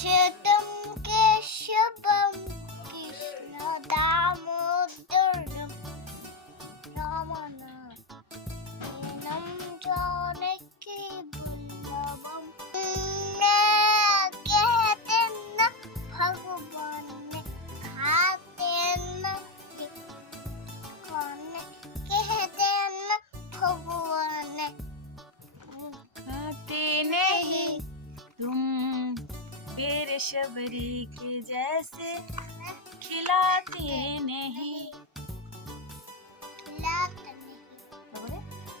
切断 शबरी के जैसे खिलाते नहीं खिलाते नहीं তারপরে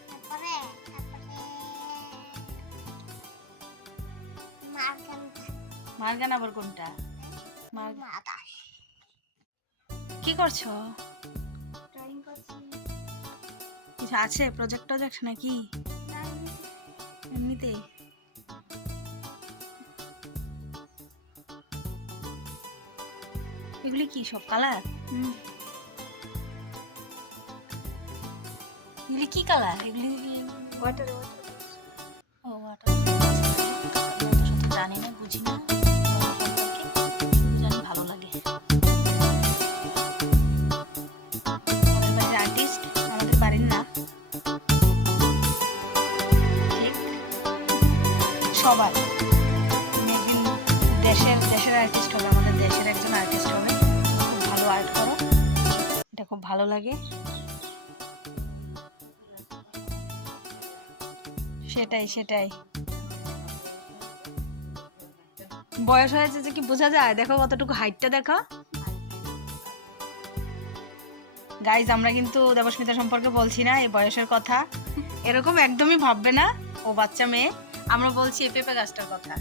তারপরে তারপরে মার্গান মার গান আবার কোনটা মার মাদাস কি করছো ড্রয়িং করছি কিছু আছে প্রজেক্ট টজেক্ট নাকি এমনিতেই এগুলি কি সব কালার এগুলি কি কালার এগুলি ওয়াটার ও water. জানি না বুঝি না। জানি ভালো লাগে। আমাদের বাড়ির আর্টিস্ট আমাদের বাড়ির না সবার। দেশের দেশের আর্টিস্ট হবে আমাদের দেশের একজন আর্টিস্ট খুব ভালো লাগে। সেটাই সেটাই। বয়স হয়েছে যে কি বোঝা যায়? দেখো কতটুকু হাইটটা দেখো। গাইজ আমরা কিন্তু দেবস্মিতা সম্পর্কে বলছি না, এই বয়সের কথা। এরকম একদমই ভাববে না, ও বাচ্চা মেয়ে। আমরা বলছি এই পেঁপে গাছটার কথা।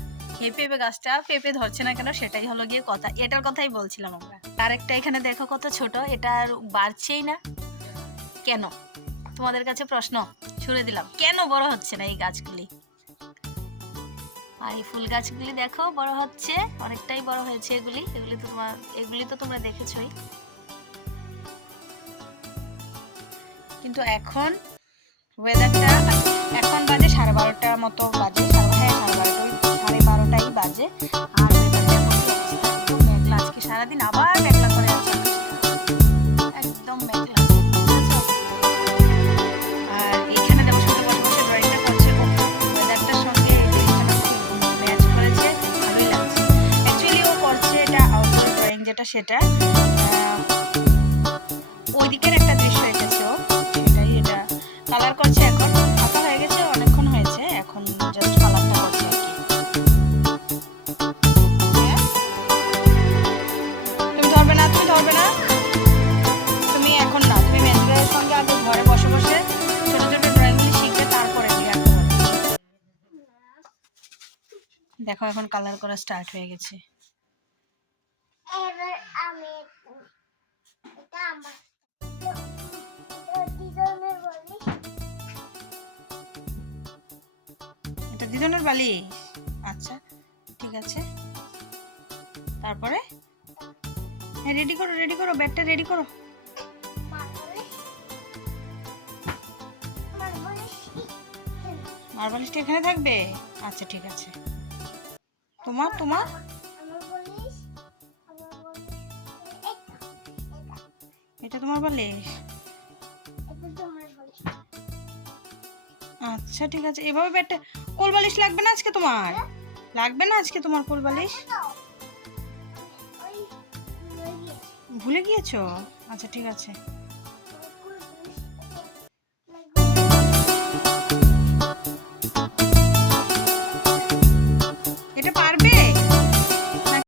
এই পেঁপে গাছটা পেঁপে ধরছে না কেন সেটাই হলো গিয়ে কথা। এটার কথাই বলছিলাম আমরা। আরেকটা এখানে দেখো কত ছোট, এটা আর বাড়ছেই না। কেন? তোমাদের কাছে প্রশ্ন? ছুড়ে দিলাম। কেন বড় হচ্ছে না এই গাছগুলি? আর এই ফুল গাছগুলি দেখো, বড় হচ্ছে, অনেকটাই বড় হয়েছে এগুলি। এগুলি তো তোমার, এগুলি তো তোমরা দেখেছোই। কিন্তু এখন ওয়েদারটা এখন বাজে সাড়ে বারোটার মতো বাজে। বাজে। আর মেঘলা, আজকে সারাদিন আবার মেঘলা করে আছে। একদম মেঘলা? আর বসে ড্রয়িংটা করছে। সঙ্গে ম্যাচ করেছে অ্যাকচুয়ালি ও করছে এটা ড্রয়িং যেটা, সেটা ওই দিকের একটা দৃশ্য এঁকেছে ও। দেখো এখন কালার করা স্টার্ট হয়ে গেছে। এবার আমি এটা আমার ডিজাইনের এটা দিদনের বালিশ আচ্ছা ঠিক আছে। তারপরে? হ্যাঁ রেডি করো রেডি করো ব্যাগটা রেডি করো। মার্বলিশ মার্বলিশ এখানে থাকবে? আচ্ছা ঠিক আছে। তোমার তোমার? এটা তোমার বালিশ আচ্ছা ঠিক আছে। এভাবে ব্যাগটা কোল বালিশ লাগবে না আজকে তোমার? লাগবে না আজকে তোমার কোল বালিশ ভুলে গিয়েছো? আচ্ছা ঠিক আছে।